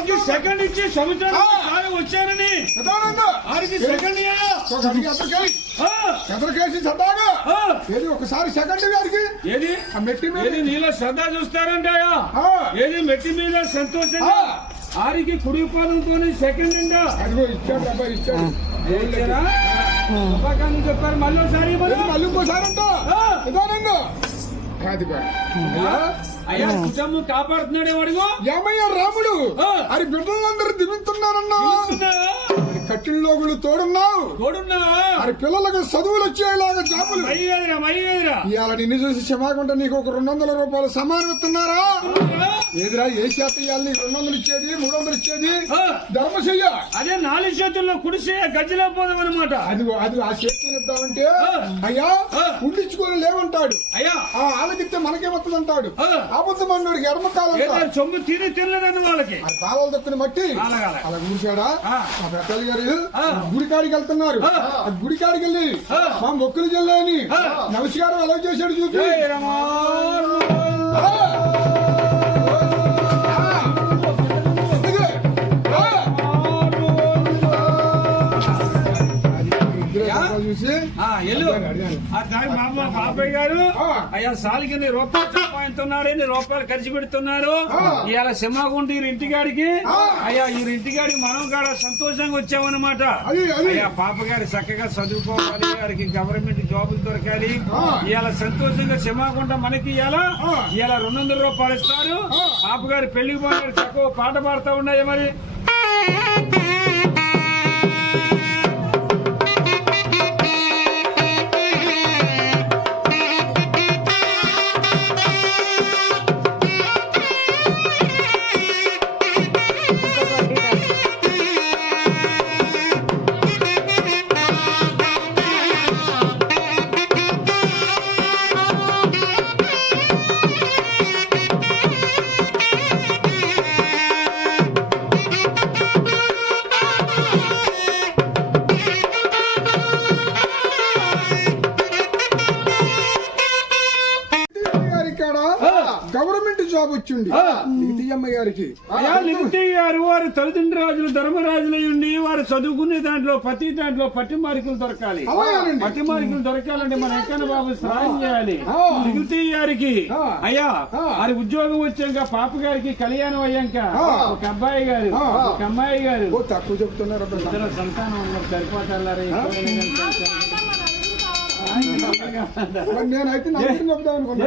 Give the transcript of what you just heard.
ఆరికి second ఇచ్చి సంవత్సరం వచ్చారని ఆరికి సెకండ్ ఎదరికేసి సరదాగా ఏది ఒకసారి సెకండ్ గారికి ఏది మెట్టి మీద ఏది నీలో శ్రద్ధ చూస్తారంటాయా ఏది మెట్టి మీద సంతోషంగా ఆరికి కుడి పాదంతో సెకండ్ అంటా అదిగో ఇచ్చాడు అబ్బాయి ఇచ్చాడు చెప్పారు మళ్ళీ ఒకసారి మళ్ళీ ఇంకోసారి అంట నిదానంగా అయ్యా కుటుంబం కాపాడుతున్నాడే వాడుగో ఏమయ్యా రాముడు అది బిడ్డలందరూ దిగుతున్నారన్నా కట్టిల్లో కూడా తోడున్నావు అది పిల్లలకు చదువులు వచ్చేలాగా జాబులు ఇవాళ నిన్ను చూసి క్షమాకుండా నీకు ఒక 200 రూపాయలు సమానం ఇస్తున్నారా ఏదిరా ఏ చేత ఇవ్వాలి నీకు 200 ఇచ్చేది 300 ఇచ్చేది ధర్మ చెయ్య అదే 4 చేతుల్లో కుడిసే గజ్జలో పోదాం అనమాట అది ఆ చేతులు ఇద్దామంటే అయ్యా ఉండించుకొని లేవంటాడు అయ్యా ఆలకిస్తే మనకేమవుతుంది అంటాడు అబద్ధం అన్నాడు ఎడమకాలం సొమ్ము తినలేదన్న వాళ్ళకి కాలువల దక్కుని మట్టి అలా కూర్చాడా మా పెద్దలు గారు గుడికాడికి వెళ్తున్నారు గుడికాడికి వెళ్ళి మా మొక్కులు చెల్లని నమస్కారం ఎలా చేశాడు చూపి చూసి బాబాయ్ గారు అయ్యా సాలికి రూపాయలు సంపాదిస్తున్నారు రూపాయలు ఖర్చు పెడుతున్నారు ఇవాళ సింహగుంట ఈ ఇంటిగాడికి అయ్యా ఈ ఇంటిగాడికి మనం కూడా సంతోషంగా వచ్చామన్నమాట అయ్యా పాప గారు చక్కగా చదువుకోవాలి వారికి గవర్నమెంట్ జాబులు దొరకాలి ఇవాళ సంతోషంగా సింహగుంట మనకి ఇవాళ 200 రూపాయలు ఇస్తారు పాప గారు పెళ్లికి పోయారు చక్కగా పాట పాడుతూ ఉన్నాయి మరి గవర్నమెంట్ జాబ్ వచ్చింది లింగతయ్యమ్మ గారికి లింగతయ్య గారు వారి తల్లిదండ్రి రాజులు ధర్మరాజులై ఉండి వారు చదువుకునే దాంట్లో ప్రతి దాంట్లో పట్టి మార్కులు దొరకాలి పట్టి మార్కులు దొరకాలంటే మన ఎక్కన బాబు సహాయం చేయాలి లింగతయ్య గారికి అయ్యా వారి ఉద్యోగం వచ్చాక పాప గారికి కళ్యాణం అయ్యాక ఒక అబ్బాయి గారు ఒక అమ్మాయి గారు తక్కువ చెప్తున్నారు సంతానం ఉన్నారు సరిపోతారు నేనైతే చెప్తాను అనుకున్నా